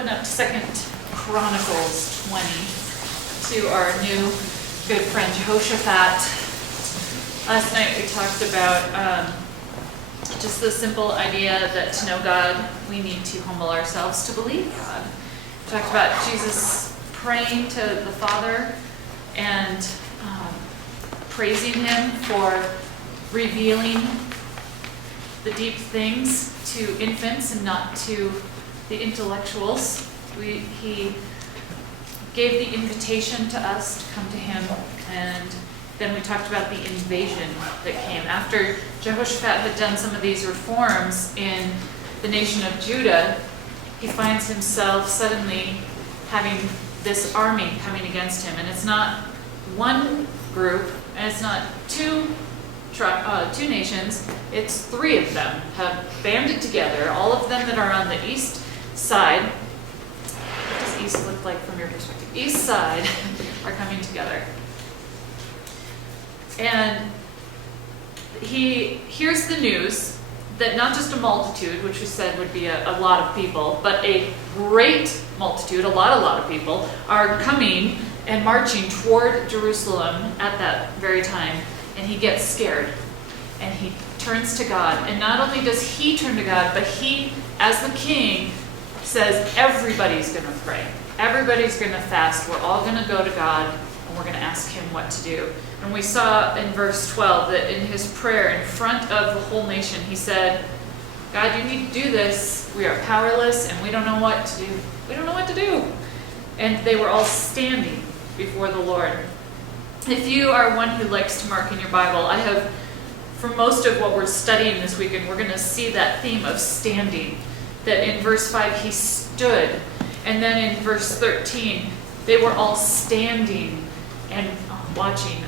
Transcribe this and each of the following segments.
open up to 2 Chronicles 20 to our new good friend Jehoshaphat. Last night we talked about just the simple idea that to know God, we need to humble ourselves to believe God. We talked about Jesus praying to the Father and praising Him for revealing the deep things to infants and not to the intellectuals. He gave the invitation to us to come to Him, and then we talked about the invasion that came. After Jehoshaphat had done some of these reforms in the nation of Judah, he finds himself suddenly having this army coming against him. And it's not one group, and it's not two nations, it's three of them have banded together, all of them that are on the east side. What does east look like from your perspective? East side are coming together. And he hears the news that not just a multitude, which we said would be a lot of people, but a great multitude, a lot of people, are coming and marching toward Jerusalem at that very time. And he gets scared, and he turns to God. And not only does he turn to God, but he, as the king, says everybody's going to pray. Everybody's going to fast. We're all going to go to God, and we're going to ask him what to do. And we saw in verse 12 that in his prayer in front of the whole nation, he said, God, you need to do this. We are powerless, and we don't know what to do. We don't know what to do. And they were all standing before the Lord. If you are one who likes to mark in your Bible, I have, for most of what we're studying this weekend, we're going to see that theme of standing. That in verse 5, he stood. And then in verse 13, they were all standing and watching.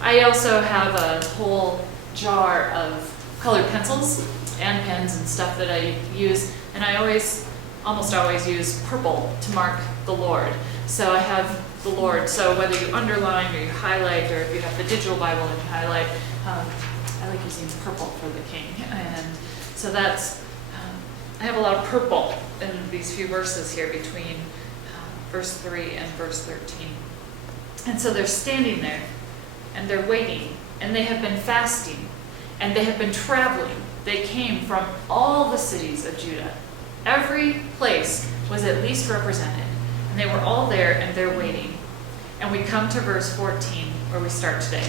I also have a whole jar of colored pencils and pens and stuff that I use. And I almost always use purple to mark the Lord. So I have the Lord. So whether you underline or you highlight, or if you have the digital Bible and you highlight, I like using purple for the king. And so that's, I have a lot of purple in these few verses here between verse 3 and verse 13. And so they're standing there, and they're waiting, and they have been fasting, and they have been traveling. They came from all the cities of Judah. Every place was at least represented. And they were all there, and they're waiting. And we come to verse 14, where we start today.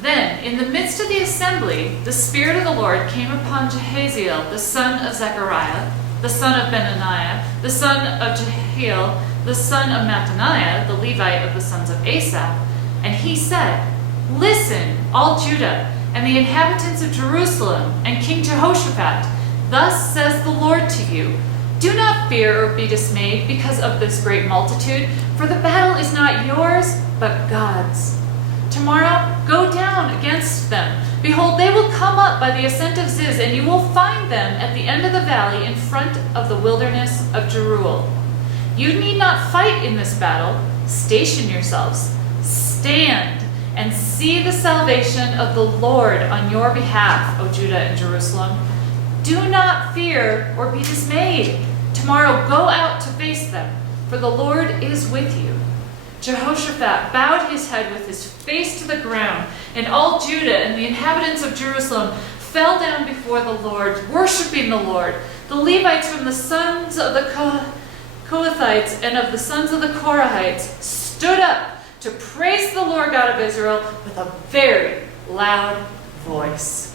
Then, in the midst of the assembly, the Spirit of the Lord came upon Jehaziel, the son of Zechariah, the son of Benaniah, the son of Jehiel, the son of Mattaniah, the Levite of the sons of Asaph. And he said, Listen, all Judah, and the inhabitants of Jerusalem, and King Jehoshaphat, thus says the Lord to you, do not fear or be dismayed because of this great multitude, for the battle is not yours, but God's. Tomorrow, go down against them. Behold, they will come up by the ascent of Ziz, and you will find them at the end of the valley in front of the wilderness of Jeruel. You need not fight in this battle. Station yourselves. Stand and see the salvation of the Lord on your behalf, O Judah and Jerusalem. Do not fear or be dismayed. Tomorrow go out to face them, for the Lord is with you. Jehoshaphat bowed his head with his face to the ground, and all Judah and the inhabitants of Jerusalem fell down before the Lord, worshiping the Lord. The Levites from the sons of the Kohathites and of the sons of the Korahites stood up to praise the Lord God of Israel with a very loud voice.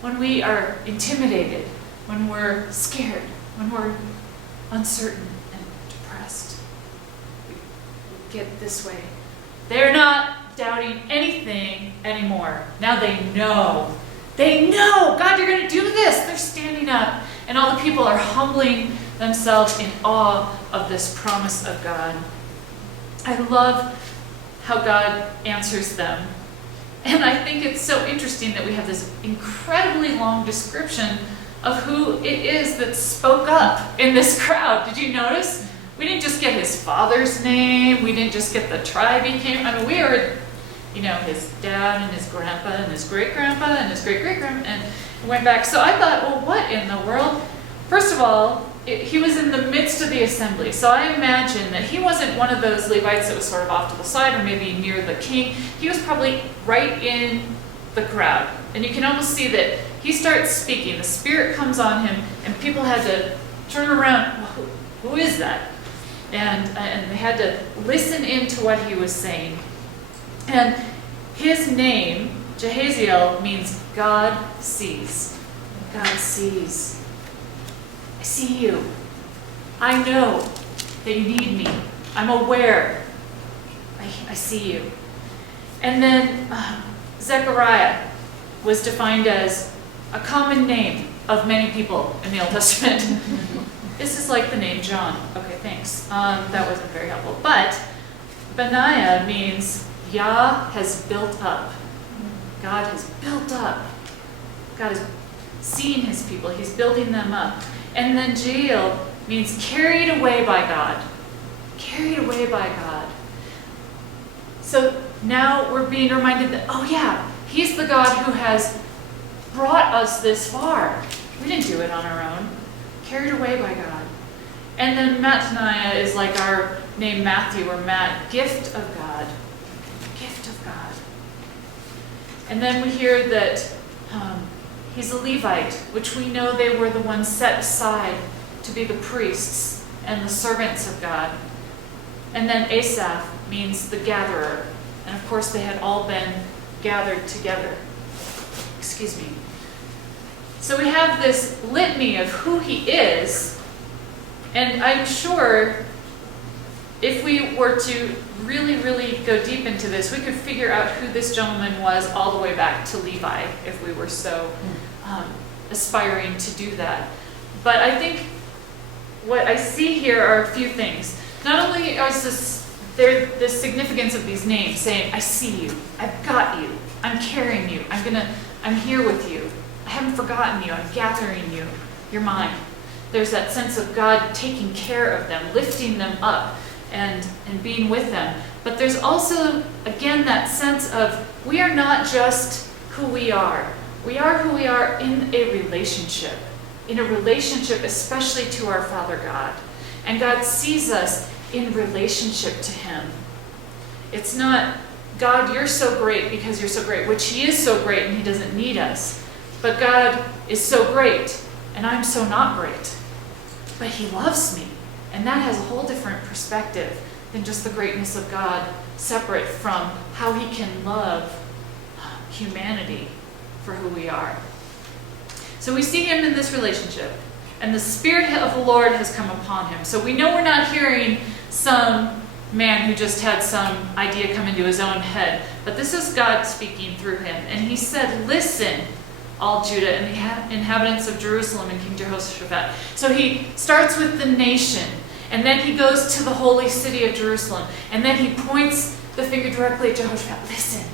When we are intimidated, when we're scared, when we're uncertain and depressed, we get this way. They're not doubting anything anymore. Now they know. They know, God, you're going to do this. They're standing up. And all the people are humbling themselves in awe of this promise of God. I love how God answers them. And I think it's so interesting that we have this incredibly long description of who it is that spoke up in this crowd. Did you notice? We didn't just get his father's name. We didn't just get the tribe he came. I mean, we are, his dad and his grandpa and his great-grandpa and his great-great-grandpa, and went back. So I thought, well, what in the world? First of all, he was in the midst of the assembly. So I imagine that he wasn't one of those Levites that was sort of off to the side or maybe near the king. He was probably right in the crowd. And you can almost see that he starts speaking. The Spirit comes on him, and people had to turn around. Who is that? And they had to listen into what he was saying. And his name, Jehaziel, means God sees. God sees. I see you. I know that you need me. I'm aware. I see you. And then Zechariah was defined as a common name of many people in the Old Testament. This is like the name John. Okay, thanks. That wasn't very helpful. But Benaiah means Yah has built up. God has built up. God is seeing his people. He's building them up. And then Jeiel means carried away by God. Carried away by God. So now we're being reminded that, oh yeah, he's the God who has brought us this far. We didn't do it on our own. Carried away by God. And then Mattaniah is like our name Matthew or Matt, gift of God. Gift of God. And then we hear that he's a Levite, which we know they were the ones set aside to be the priests and the servants of God. And then Asaph means the gatherer. And of course they had all been gathered together. Excuse me. So we have this litany of who he is, and I'm sure if we were to really, really go deep into this, we could figure out who this gentleman was all the way back to Levi, if we were so aspiring to do that. But I think what I see here are a few things. Not only is the significance of these names, saying, I see you, I've got you, I'm carrying you, I'm here with you. I haven't forgotten you. I'm gathering you. You're mine. There's that sense of God taking care of them, lifting them up, and being with them. But there's also, again, that sense of we are not just who we are. We are who we are in a relationship. In a relationship, especially to our Father God. And God sees us in relationship to him. It's not, God, you're so great because you're so great, which he is so great and he doesn't need us. But God is so great, and I'm so not great. But he loves me. And that has a whole different perspective than just the greatness of God, separate from how he can love humanity for who we are. So we see him in this relationship, and the Spirit of the Lord has come upon him. So we know we're not hearing some man who just had some idea come into his own head, but this is God speaking through him. And he said, listen, all Judah and the inhabitants of Jerusalem and King Jehoshaphat. So he starts with the nation, and then he goes to the holy city of Jerusalem, and then he points the finger directly at Jehoshaphat. Listen,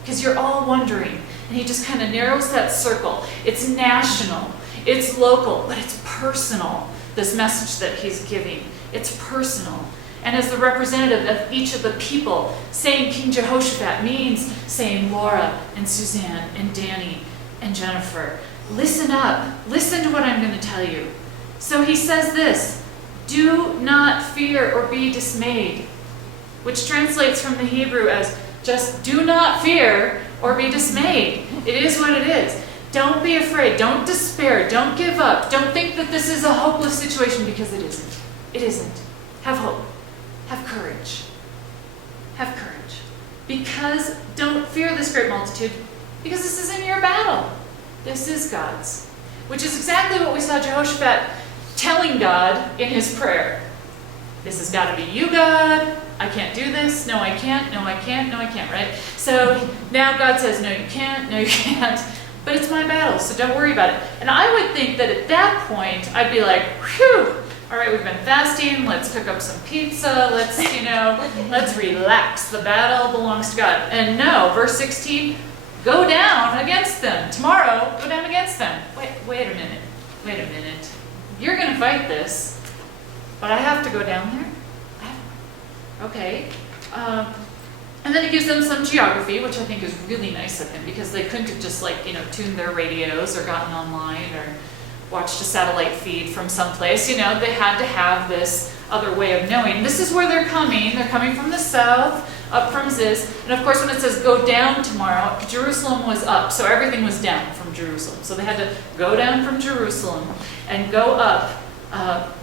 because you're all wondering. And he just kind of narrows that circle. It's national, it's local, but it's personal, this message that he's giving. It's personal. And as the representative of each of the people, saying King Jehoshaphat means saying Laura and Suzanne and Danny and Jennifer, listen up. Listen to what I'm going to tell you. So he says this, do not fear or be dismayed, which translates from the Hebrew as just do not fear or be dismayed. It is what it is. Don't be afraid. Don't despair. Don't give up. Don't think that this is a hopeless situation, because it isn't. It isn't. Have hope. Have courage. Have courage. Because don't fear this great multitude, because this isn't your battle. This is God's. Which is exactly what we saw Jehoshaphat telling God in his prayer. This has got to be you, God. I can't do this. No, I can't. No, I can't. No, I can't, right? So now God says, no, you can't. No, you can't. But it's my battle, so don't worry about it. And I would think that at that point, I'd be like, whew, all right, we've been fasting. Let's cook up some pizza. Let's relax. The battle belongs to God. And no, verse 16, go down against them. Tomorrow, go down against them. Wait a minute. You're going to fight this, but I have to go down there? Okay. And then he gives them some geography, which I think is really nice of him, because they couldn't have just tuned their radios or gotten online or watched a satellite feed from someplace. They had to have this other way of knowing. This is where they're coming. They're coming from the south, up from Ziz. And of course, when it says go down tomorrow, Jerusalem was up. So everything was down from Jerusalem. So they had to go down from Jerusalem and go up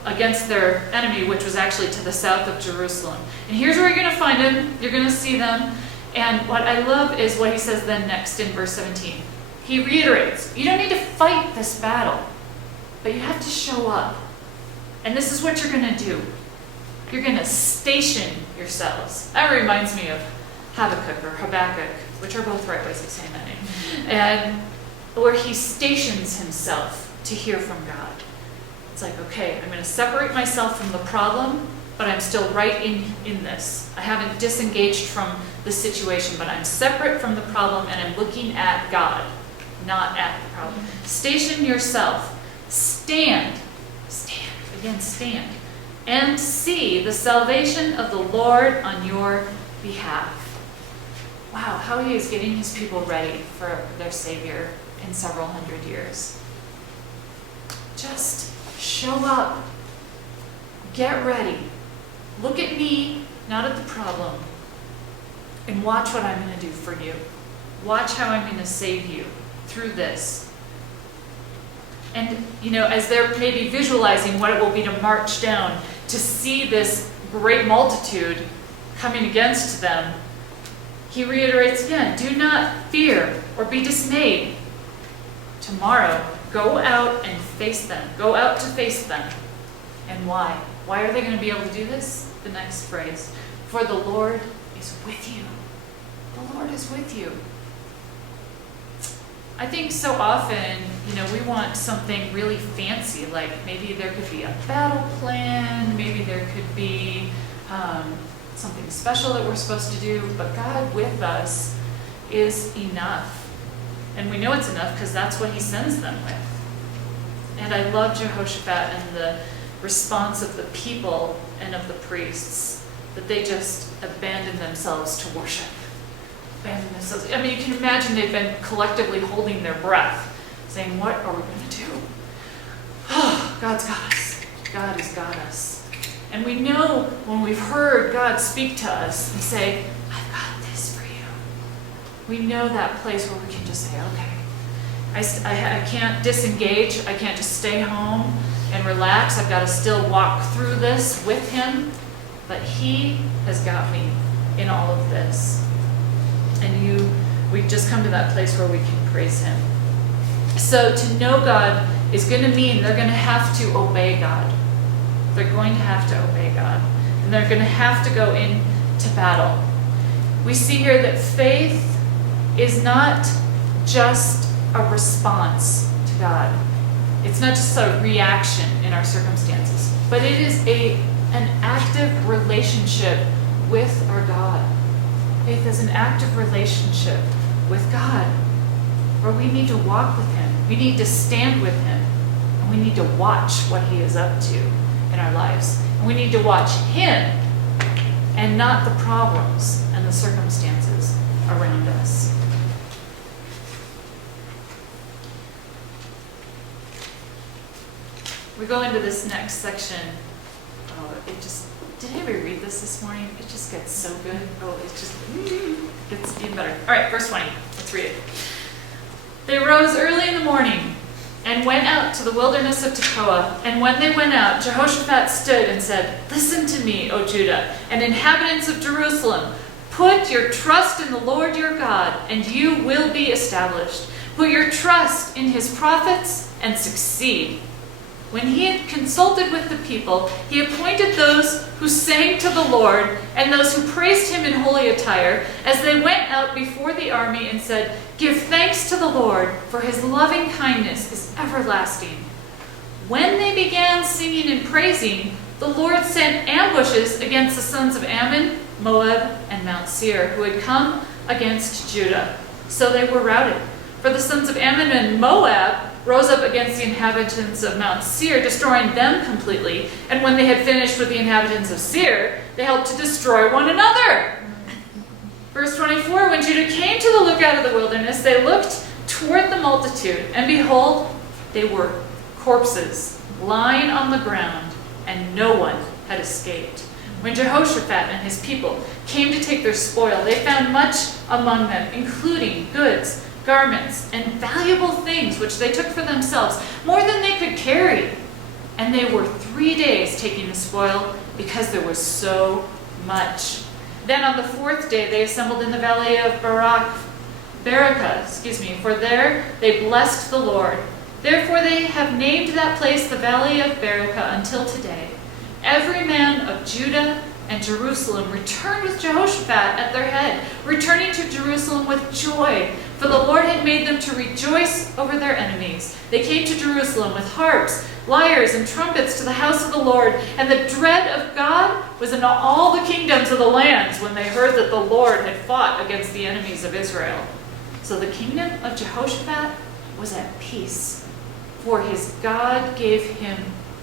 against their enemy, which was actually to the south of Jerusalem. And here's where you're going to find them. You're going to see them. And what I love is what he says then next in verse 17. He reiterates, you don't need to fight this battle, but you have to show up. And this is what you're going to do. You're going to station yourselves. That reminds me of Habakkuk or Habakkuk, which are both right ways of saying that name. And where he stations himself to hear from God. It's like, okay, I'm going to separate myself from the problem, but I'm still right in this. I haven't disengaged from the situation, but I'm separate from the problem and I'm looking at God, not at the problem. Station yourself. Stand, and see the salvation of the Lord on your behalf. Wow, how he is getting his people ready for their Savior in several hundred years. Just show up. Get ready. Look at me, not at the problem. And watch what I'm going to do for you. Watch how I'm going to save you through this. And, as they're maybe visualizing what it will be to march down, to see this great multitude coming against them, he reiterates again, do not fear or be dismayed. Tomorrow, go out and face them. Go out to face them. And why? Why are they going to be able to do this? The next phrase, for the Lord is with you. The Lord is with you. I think so often, we want something really fancy, like maybe there could be a battle plan, maybe there could be something special that we're supposed to do, but God with us is enough. And we know it's enough because that's what he sends them with. And I love Jehoshaphat and the response of the people and of the priests, that they just abandon themselves to worship. Abandon themselves. I mean, you can imagine they've been collectively holding their breath, saying, what are we going to do? Oh, God's got us. God has got us. And we know when we've heard God speak to us and say, I've got this for you. We know that place where we can just say, okay, I can't disengage. I can't just stay home and relax. I've got to still walk through this with him. But he has got me in all of this. And we just come to that place where we can praise him. So to know God is going to mean they're going to have to obey God. They're going to have to obey God. And they're going to have to go into battle. We see here that faith is not just a response to God. It's not just a reaction in our circumstances, but it is an active relationship with our God. Faith is an active relationship with God, where we need to walk with him. We need to stand with him. And we need to watch what he is up to in our lives. And we need to watch him and not the problems and the circumstances around us. We go into this next section. Did anybody read this morning? It just gets so good. It just gets even better. All right, verse 20. Let's read it. They rose early in the morning and went out to the wilderness of Tekoa. And when they went out, Jehoshaphat stood and said, listen to me, O Judah, and inhabitants of Jerusalem. Put your trust in the Lord your God, and you will be established. Put your trust in his prophets and succeed. When he had consulted with the people, he appointed those who sang to the Lord and those who praised him in holy attire as they went out before the army and said, give thanks to the Lord, for his loving kindness is everlasting. When they began singing and praising, the Lord sent ambushes against the sons of Ammon, Moab, and Mount Seir, who had come against Judah. So they were routed. For the sons of Ammon and Moab rose up against the inhabitants of Mount Seir, destroying them completely. And when they had finished with the inhabitants of Seir, they helped to destroy one another. Verse 24, when Judah came to the lookout of the wilderness, they looked toward the multitude, and behold, they were corpses lying on the ground, and no one had escaped. When Jehoshaphat and his people came to take their spoil, they found much among them, including goods, garments, and valuable things which they took for themselves, more than they could carry. And they were 3 days taking the spoil because there was so much. Then on the 4th day they assembled in the valley of Beraka, for there they blessed the Lord. Therefore they have named that place the valley of Beraka until today. Every man of Judah and Jerusalem returned with Jehoshaphat at their head, returning to Jerusalem with joy, for the Lord had made them to rejoice over their enemies. They came to Jerusalem with harps, lyres, and trumpets to the house of the Lord, and the dread of God was in all the kingdoms of the lands when they heard that the Lord had fought against the enemies of Israel. So the kingdom of Jehoshaphat was at peace, for his God gave him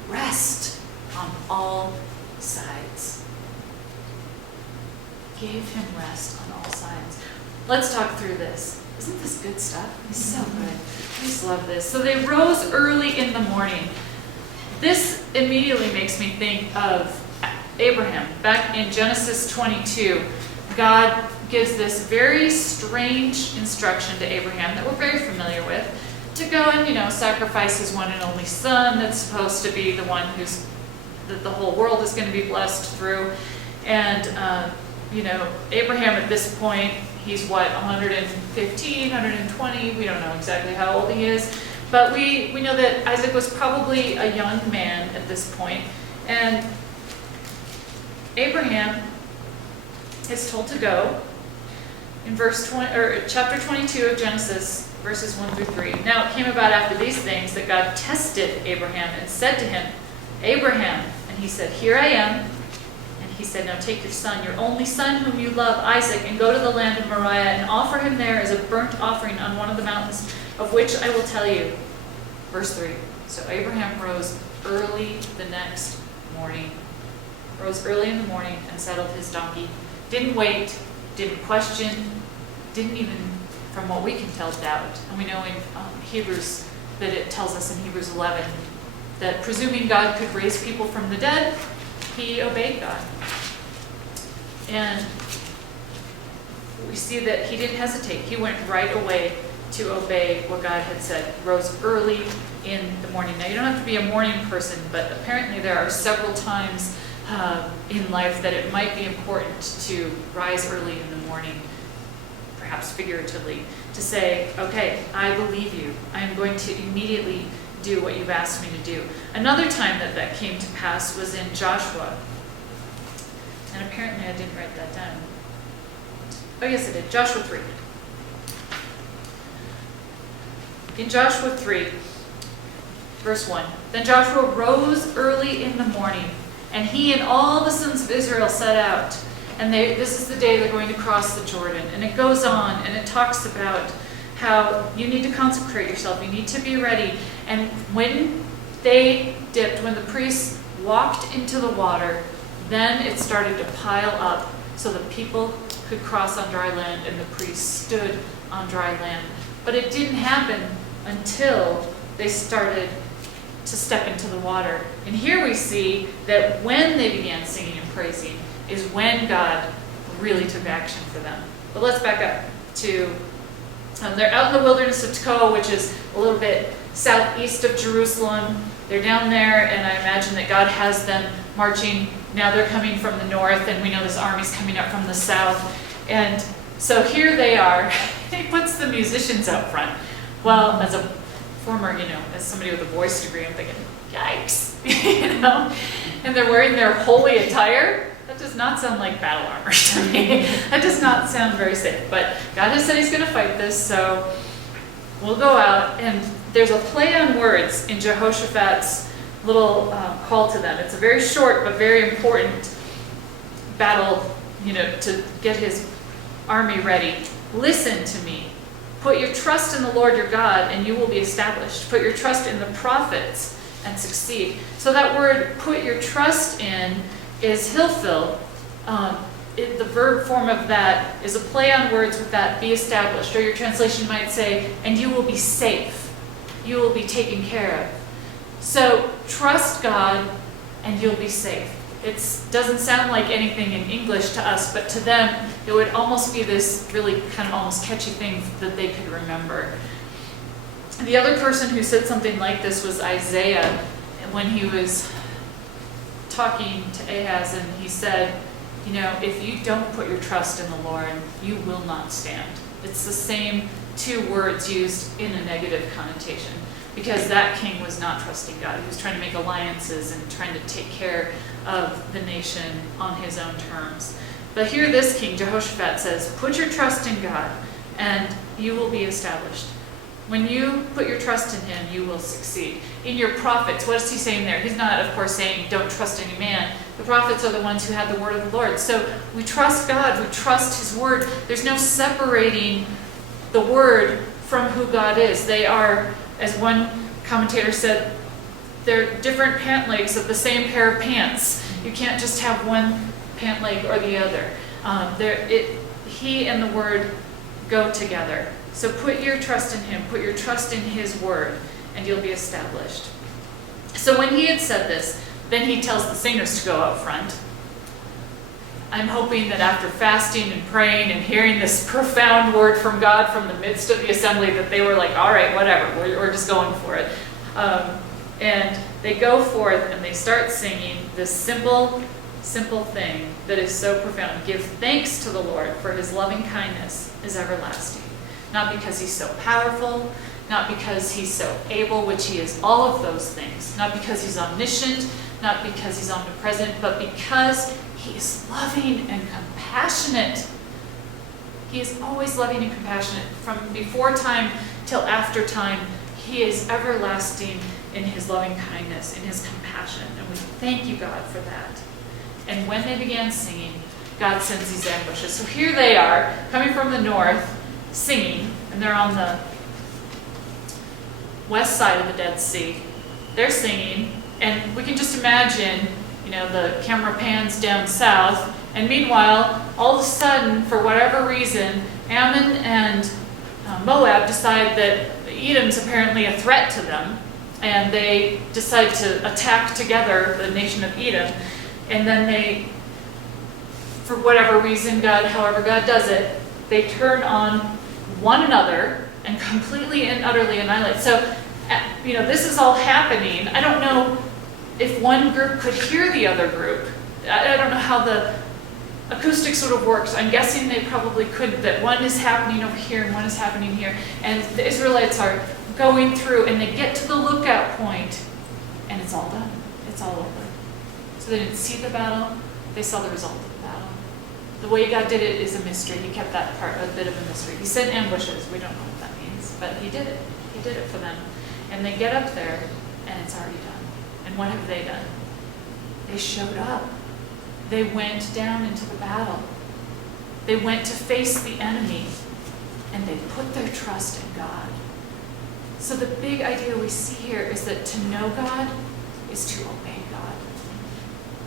rest on all sides. Gave him rest on all sides. Let's talk through this. Isn't this good stuff? It's so good. I just love this. So they rose early in the morning. This immediately makes me think of Abraham. Back in Genesis 22, God gives this very strange instruction to Abraham that we're very familiar with, to go and, sacrifice his one and only son that's supposed to be the one that the whole world is going to be blessed through. And, Abraham at this point, he's 115, 120, we don't know exactly how old he is. But we know that Isaac was probably a young man at this point. And Abraham is told to go in chapter 22 of Genesis, verses 1 through 3. Now it came about after these things that God tested Abraham and said to him, Abraham, and he said, Here I am. And he said, Now take your son, your only son whom you love, Isaac, and go to the land of Moriah and offer him there as a burnt offering on one of the mountains of which I will tell you. Verse 3. So Abraham rose early the next morning. Rose early in the morning and saddled his donkey. Didn't wait, didn't question, didn't even, from what we can tell, doubt. And we know in Hebrews that it tells us in Hebrews 11 that presuming God could raise people from the dead, he obeyed God. And we see that he didn't hesitate. He went right away to obey what God had said. Rose early in the morning. Now, you don't have to be a morning person, but apparently there are several times in life that it might be important to rise early in the morning, perhaps figuratively, to say, okay, I believe you. I'm going to immediately do what you've asked me to do. Another time that came to pass was in Joshua. And apparently I didn't write that down. Oh, yes, I did. Joshua 3. In Joshua 3, verse 1, Then Joshua rose early in the morning, and he and all the sons of Israel set out. And this is the day they're going to cross the Jordan. And it goes on, and it talks about how you need to consecrate yourself. You need to be ready. And when they dipped, when the priests walked into the water, then it started to pile up so the people could cross on dry land and the priests stood on dry land. But it didn't happen until they started to step into the water. And here we see that when they began singing and praising is when God really took action for them. But let's back up to, they're out in the wilderness of Tekoa, which is a little bit southeast of Jerusalem. They're down there, and I imagine that God has them marching. Now they're coming from the north, and we know this army's coming up from the south. And so here they are. He puts the musicians out front. Well, as a former, as somebody with a voice degree, I'm thinking, yikes, And they're wearing their holy attire. That does not sound like battle armor to me. That does not sound very safe. But God has said he's going to fight this, so we'll go out. And there's a play on words in Jehoshaphat's little call to them. It's a very short but very important battle, to get his army ready. Listen to me. Put your trust in the Lord your God, and you will be established. Put your trust in the prophets and succeed. So that word, put your trust in, is hilphil. The verb form of that is a play on words with that, be established. Or your translation might say, and you will be safe. You will be taken care of. So trust God and you'll be safe. It doesn't sound like anything in English to us, but to them, it would almost be this really kind of almost catchy thing that they could remember. The other person who said something like this was Isaiah, when he was talking to Ahaz, and he said, if you don't put your trust in the Lord, you will not stand. It's the same two words used in a negative connotation, because that king was not trusting God. He was trying to make alliances and trying to take care of the nation on his own terms. But here this king, Jehoshaphat, says, put your trust in God and you will be established. When you put your trust in him, you will succeed. In your prophets, what is he saying there? He's not, of course, saying don't trust any man. The prophets are the ones who had the word of the Lord. So we trust God, we trust his word. There's no separating the word from who God is. They are, as one commentator said, they're different pant legs of the same pair of pants. You can't just have one pant leg or the other. He and the word go together. So put your trust in him, put your trust in his word, and you'll be established. So when he had said this, then he tells the singers to go out front. I'm hoping that after fasting and praying and hearing this profound word from God from the midst of the assembly, that they were like, all right, whatever, we're just going for it. And they go forth and they start singing this simple thing that is so profound. Give thanks to the Lord, for his loving kindness is everlasting. Not because he's so powerful, not because he's so able, which he is all of those things, not because he's omniscient, not because he's omnipresent, but because he is loving and compassionate. He is always loving and compassionate. From before time till after time, he is everlasting in his loving kindness, in his compassion. And we thank you, God, for that. And when they began singing, God sends these ambushes. So here they are, coming from the north, singing, and they're on the west side of the Dead Sea. They're singing, and we can just imagine, the camera pans down south, and meanwhile, all of a sudden, for whatever reason, Ammon and Moab decide that Edom's apparently a threat to them, and they decide to attack together the nation of Edom, and then they, for whatever reason, however God does it, they turn on one another and completely and utterly annihilate. So, this is all happening. I don't know if one group could hear the other group. I don't know how the acoustics would have worked. I'm guessing they probably could, that one is happening over here and one is happening here. And the Israelites are going through, and they get to the lookout point, and it's all done. It's all over. So they didn't see the battle. They saw the result of the battle. The way God did it is a mystery. He kept that part a bit of a mystery. He sent ambushes. We don't know what that means, but he did it. He did it for them. And they get up there, and it's already done. And what have they done? They showed up. They went down into the battle. They went to face the enemy, and they put their trust in God. So the big idea we see here is that to know God is to obey God.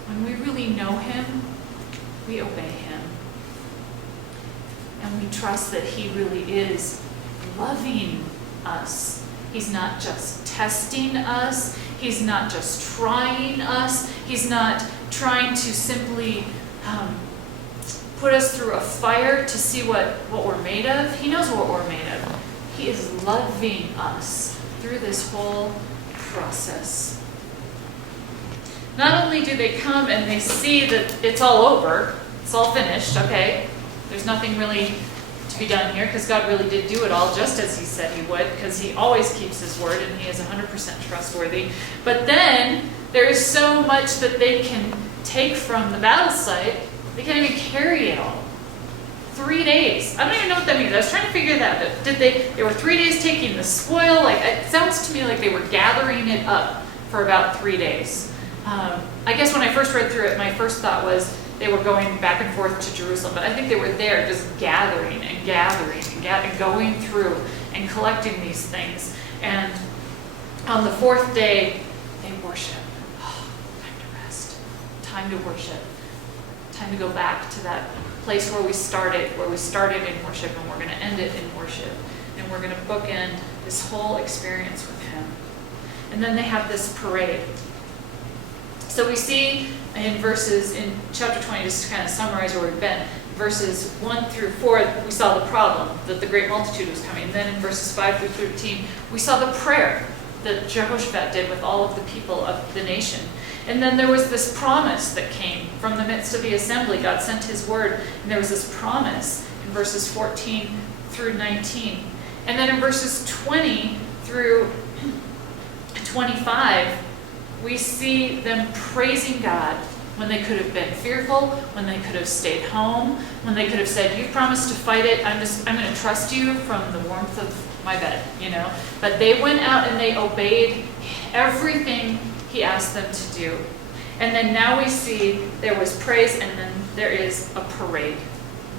When we really know him, we obey him. And we trust that he really is loving us. He's not just testing us. He's not just trying us. He's not trying to simply put us through a fire to see what we're made of. He knows what we're made of. He is loving us through this whole process. Not only do they come and they see that it's all over, it's all finished, okay? There's nothing really to be done here, because God really did do it all just as he said he would, because he always keeps his word and he is 100% trustworthy. But then there is so much that they can take from the battle site, they can't even carry it all. 3 days. I don't even know what that means. I was trying to figure that out. They were 3 days taking the spoil? It sounds to me like they were gathering it up for about 3 days. I guess when I first read through it, my first thought was they were going back and forth to Jerusalem, but I think they were there just gathering and going through and collecting these things. And on the 4th day, they worship. Time to rest. Time to worship. Time to go back to that place where we started in worship, and we're going to end it in worship. And we're going to bookend this whole experience with him. And then they have this parade. So we see in chapter 20, just to kind of summarize where we've been, verses 1 through 4, we saw the problem, that the great multitude was coming. And then in verses 5 through 13, we saw the prayer that Jehoshaphat did with all of the people of the nation. And then there was this promise that came from the midst of the assembly. God sent his word, and there was this promise in verses 14 through 19. And then in verses 20 through 25, we see them praising God when they could have been fearful, when they could have stayed home, when they could have said, "You promised to fight it, I'm going to trust you from the warmth of my bed," But they went out and they obeyed everything he asked them to do. And then now we see there was praise, and then there is a parade.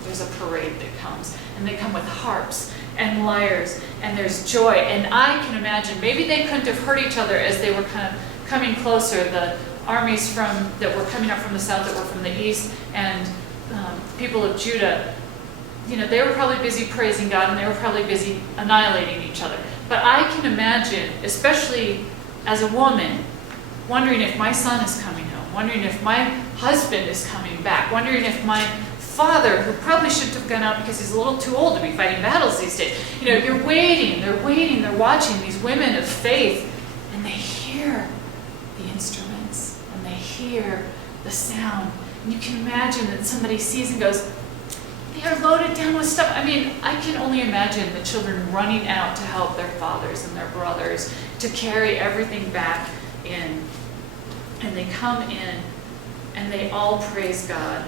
There's a parade that comes, and they come with harps and lyres, and there's joy. And I can imagine, maybe they couldn't have heard each other as they were kind of coming closer, the armies that were coming up from the south, that were from the east, and people of Judah, they were probably busy praising God, and they were probably busy annihilating each other. But I can imagine, especially as a woman, wondering if my son is coming home, wondering if my husband is coming back, wondering if my father, who probably shouldn't have gone out because he's a little too old to be fighting battles these days. You're waiting, they're watching these women of faith, and they hear the instruments, and they hear the sound. And you can imagine that somebody sees and goes, "They are loaded down with stuff." I can only imagine the children running out to help their fathers and their brothers to carry everything back in. And they come in, and they all praise God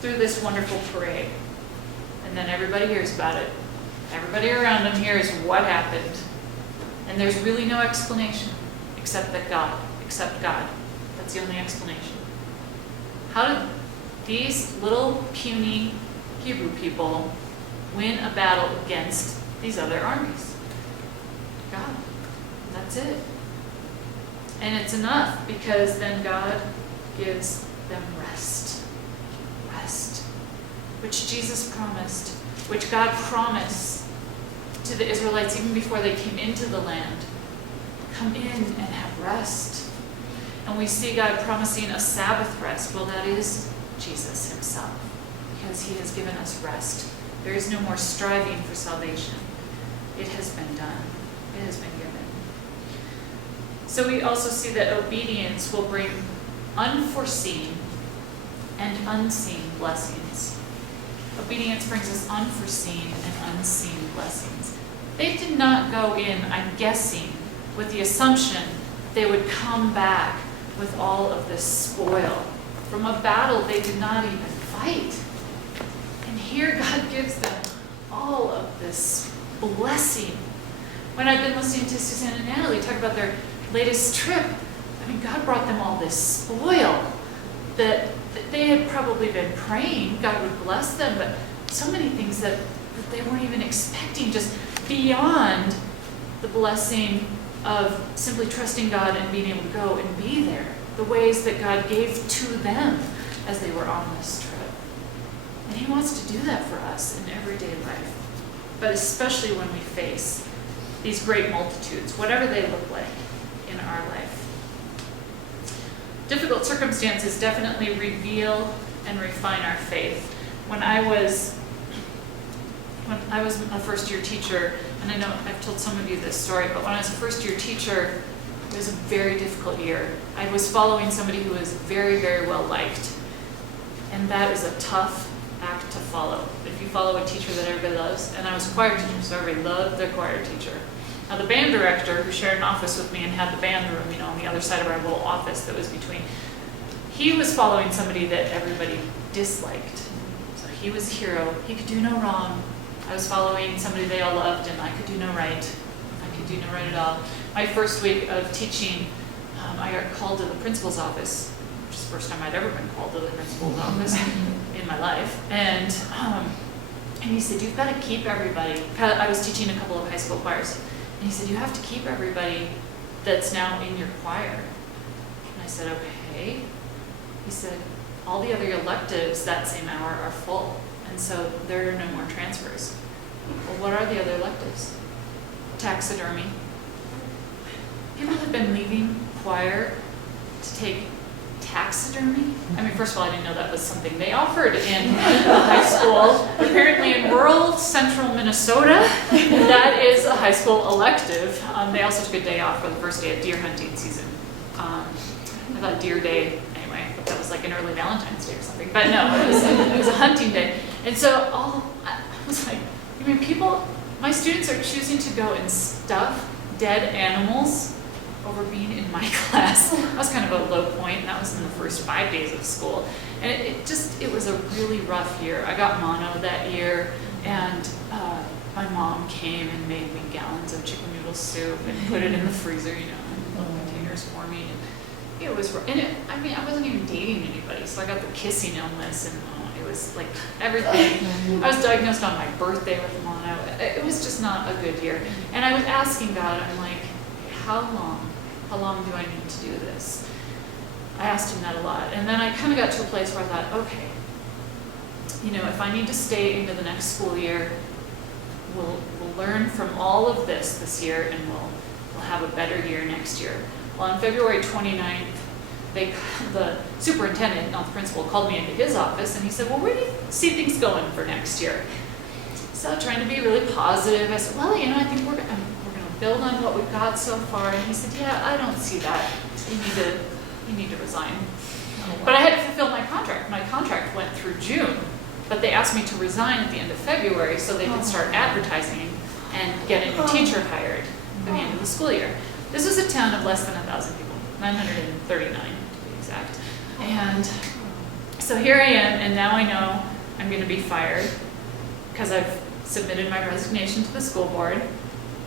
through this wonderful parade. And then everybody hears about it. Everybody around them hears what happened. And there's really no explanation except God. That's the only explanation. How did these little puny Hebrew people win a battle against these other armies? God. That's it. And it's enough, because then God gives them rest. Rest. Which Jesus promised, which God promised to the Israelites even before they came into the land. Come in and have rest. And we see God promising a Sabbath rest. Well, that is Jesus himself, because he has given us rest. There is no more striving for salvation. It has been done. It has been given. So we also see that obedience will bring unforeseen and unseen blessings. Obedience brings us unforeseen and unseen blessings. They did not go in, I'm guessing, with the assumption they would come back with all of this spoil from a battle they did not even fight. And here God gives them all of this blessing. When I've been listening to Suzanne and Natalie talk about their latest trip, God brought them all this spoil that they had probably been praying God would bless them, but so many things that they weren't even expecting, just beyond the blessing of simply trusting God and being able to go and be there, the ways that God gave to them as they were on this trip. And he wants to do that for us in everyday life, but especially when we face these great multitudes, whatever they look like in our life. Difficult circumstances definitely reveal and refine our faith. When I was a first-year teacher, and I know I've told some of you this story, but when I was a first-year teacher, it was a very difficult year. I was following somebody who was very, very well liked, and that is a tough act to follow. If you follow a teacher that everybody loves, and I was a choir teacher, so everybody loved their choir teacher. Now the band director, who shared an office with me and had the band room, on the other side of our little office that was between, he was following somebody that everybody disliked. So he was a hero. He could do no wrong. I was following somebody they all loved, and I could do no right. I could do no right at all. My first week of teaching, I got called to the principal's office, which is the first time I'd ever been called to the principal's office in my life. And he said, "You've got to keep everybody." I was teaching a couple of high school choirs. And he said, "You have to keep everybody that's now in your choir." And I said, "Okay." He said, "All the other electives that same hour are full, and so there are no more transfers." Well, what are the other electives? Taxidermy, people have been leaving choir to take taxidermy. I mean, first of all, I didn't know that was something they offered in high school. Apparently in rural central Minnesota, that is a high school elective. They also took a day off for the first day of deer hunting season. I thought deer day, anyway, I thought that was like an early Valentine's Day or something. But no, it was a hunting day. And so I was like, I mean, my students are choosing to go and stuff dead animals over being in my class. That was kind of a low point, and that was in the first 5 days of school. And it was a really rough year. I got mono that year, and my mom came and made me gallons of chicken noodle soup and put it in the freezer, in little containers for me. And it was, I mean, I wasn't even dating anybody, so I got the kissing illness, and it was like everything. I was diagnosed on my birthday with mono. It was just not a good year. And I was asking God, I'm like, how long do I need to do this? I asked him that a lot. And then I kind of got to a place where I thought, okay, if I need to stay into the next school year, we'll learn from all of this year, and we'll have a better year next year. Well, on February 29th, the superintendent, not the principal, called me into his office, and he said, well, where do you see things going for next year? So trying to be really positive, I said, well, I think we're going to build on what we've got so far. And he said, yeah, I don't see that. You need to resign. But I had to fulfill my contract. My contract went through June, but they asked me to resign at the end of February so they could start advertising and get a new teacher hired for the end of the school year. This was a town of less than 1,000 people, 939 to be exact. And so here I am, and now I know I'm going to be fired because I've submitted my resignation to the school board,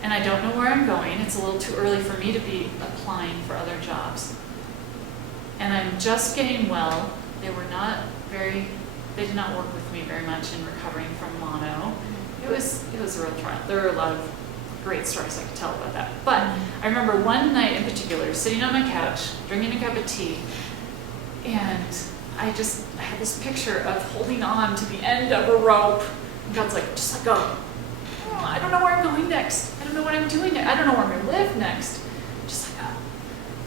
and I don't know where I'm going. It's a little too early for me to be applying for other jobs. And I'm just getting well. They did not work with me very much in recovering from mono. It was a real trial. There were a lot of great stories I could tell about that. But I remember one night in particular, sitting on my couch, drinking a cup of tea, and I had this picture of holding on to the end of a rope. And God's like, just let go. Oh, I don't know where I'm going next. I don't know what I'm doing next. I don't know where I'm going to live next. Just let go.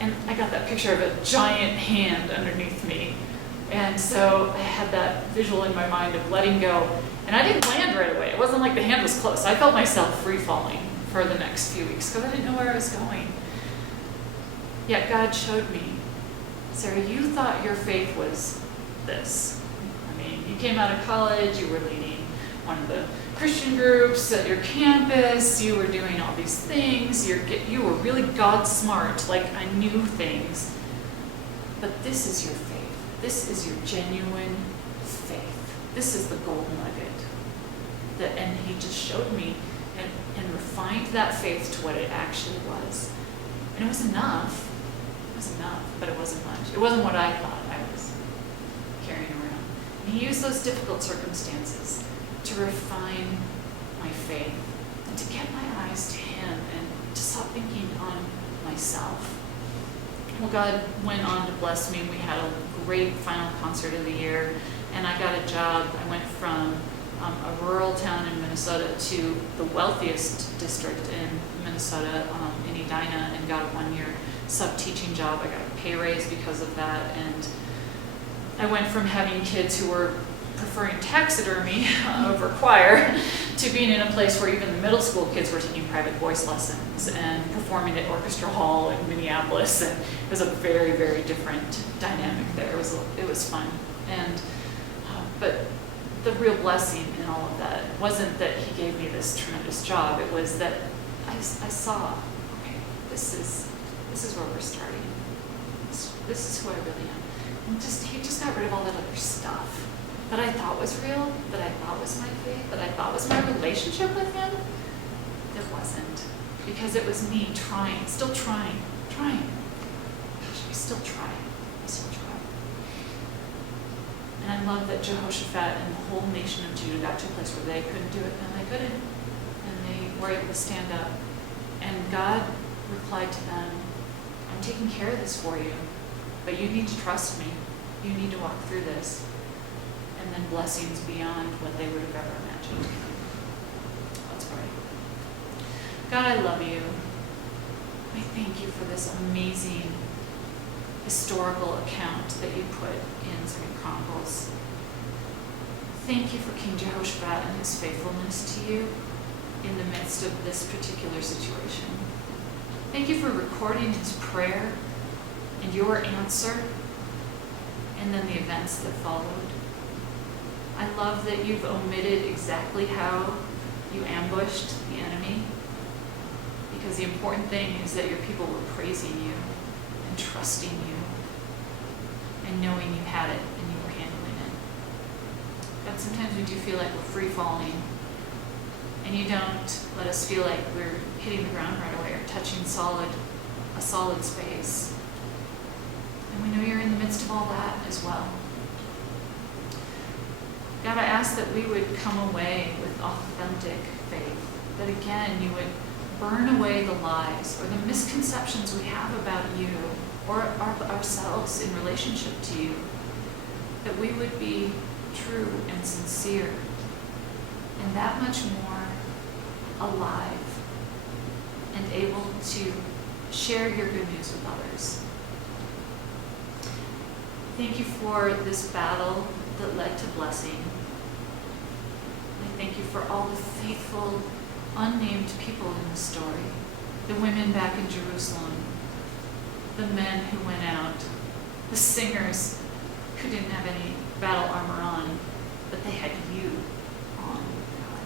And I got that picture of a giant hand underneath me. And so I had that visual in my mind of letting go. And I didn't land right away. It wasn't like the hand was close. I felt myself free falling for the next few weeks because I didn't know where I was going. Yet God showed me, Sarah, you thought your faith was this. I mean, you came out of college, you were leading one of the Christian groups at your campus, you were doing all these things, you were really God smart, like I knew things. But this is your faith. This is your genuine faith. This is the gold nugget. And he just showed me and refined that faith to what it actually was. And it was enough. It was enough, but it wasn't much. It wasn't what I thought I was carrying around. And he used those difficult circumstances to refine my faith and to get my eyes to him and to stop thinking on myself. Well, God went on to bless me. We had a great final concert of the year, and I got a job. I went from a rural town in Minnesota to the wealthiest district in Minnesota, in Edina, and got a 1-year sub-teaching job. I got a pay raise because of that, and I went from having kids who were preferring taxidermy over choir to being in a place where even the middle school kids were taking private voice lessons and performing at Orchestra Hall in Minneapolis, and it was a very, very different dynamic there. It was fun, and but the real blessing in all of that wasn't that he gave me this tremendous job. It was that I saw, okay, this is where we're starting. This is who I really am. And he just got rid of all that other stuff that I thought was real, that I thought was my faith, that I thought was my relationship with him. It wasn't, because it was me still trying. Gosh, I still try. And I love that Jehoshaphat and the whole nation of Judah got to a place where they couldn't do it, and they couldn't. And they were able to stand up. And God replied to them, I'm taking care of this for you, but you need to trust me. You need to walk through this. And then blessings beyond what they would have ever imagined. Let's pray. God, I love you. I thank you for this amazing historical account that you put in 2 Chronicles. Thank you for King Jehoshaphat and his faithfulness to you in the midst of this particular situation. Thank you for recording his prayer and your answer, and then the events that followed. I love that you've omitted exactly how you ambushed the enemy, because the important thing is that your people were praising you and trusting you and knowing you had it and you were handling it. God, sometimes we do feel like we're free falling, and you don't let us feel like we're hitting the ground right away or touching a solid space. And we know you're in the midst of all that as well. God, I ask that we would come away with authentic faith, that again you would burn away the lies or the misconceptions we have about you or ourselves in relationship to you, that we would be true and sincere and that much more alive and able to share your good news with others. Thank you for this battle that led to blessing. I thank you for all the faithful, unnamed people in the story. The women back in Jerusalem, the men who went out, the singers who didn't have any battle armor on, but they had you on, God.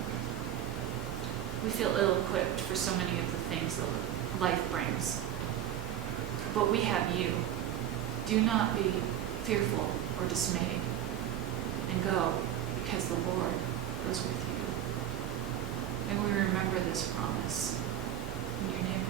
We feel ill-equipped for so many of the things that life brings, but we have you. Do not be fearful or dismayed, and go, because the Lord goes with you. And we remember this promise. In your name.